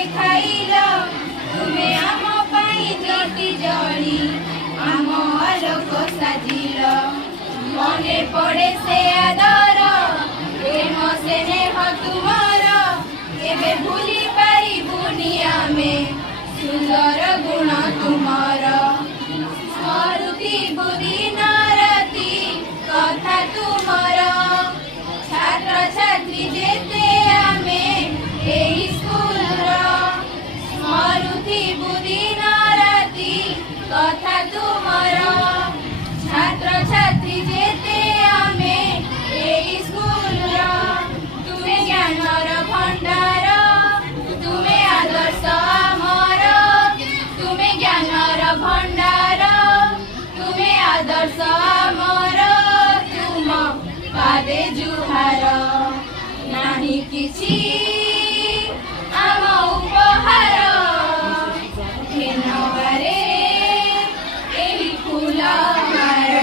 देखाइल तुमे आम पाई दीप्ति जड़ी आम आलोक साजिल मने पड़े से आदर प्रेम स्नेह तुमर केबे भूली पारिबुनि आमे सुंदर गुण तुमर स्मृति बुद्धि नारती कथा तुमर छात्र छात्री जेते आमे एही स्कूलर स्मृति बुद्धि नारती कथा तुमर छात्र छात्री जेते आमे एही स्कूलर तुमे ज्ञानर भंडार तुमे आदर्श आमर तुमे ज्ञानर भंडार तुमे आदर्श आमर तुम पादे जुहार नाही किछि आम उपहार घेनबारे एही फुलहार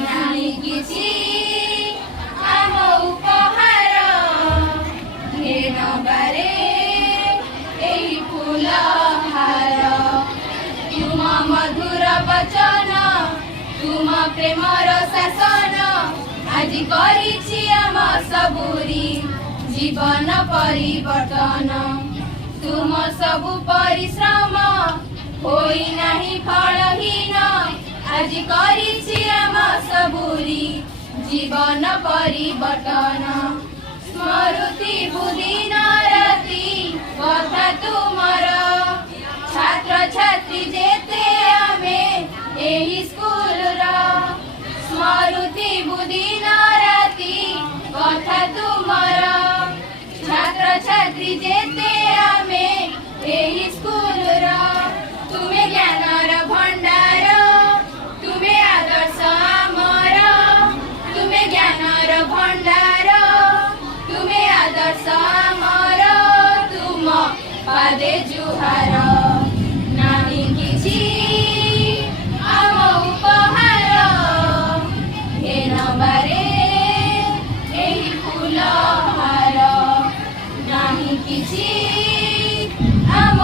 नाही किछि आम उपहार घेनबारे एही फुलहार तुम मधुर वचन तुम प्रेमर शासन आज करिछि आम सबुरी जीवन परिवर्तन तुम सबु परिश्रम होई नाही फलहीन आज करिछि आम सबुरी जीवन परिवर्तन स्मृति बुद्धि नारती कथा तुमर छात्र छात्री जेते आमे एही स्कूलर स्मृति बुद्धि नारती कथा तुमर छात्र छात्री जेते आमे एही स्कूलर तुमे ज्ञानर भंडार तुमे आदर्श आमर तुमे ज्ञानर भंडार तुमे आदर्श आमर तुम पादे जुहार नाही किछि आम उपहार घेनबारे एही फुलहार नाही किछि आम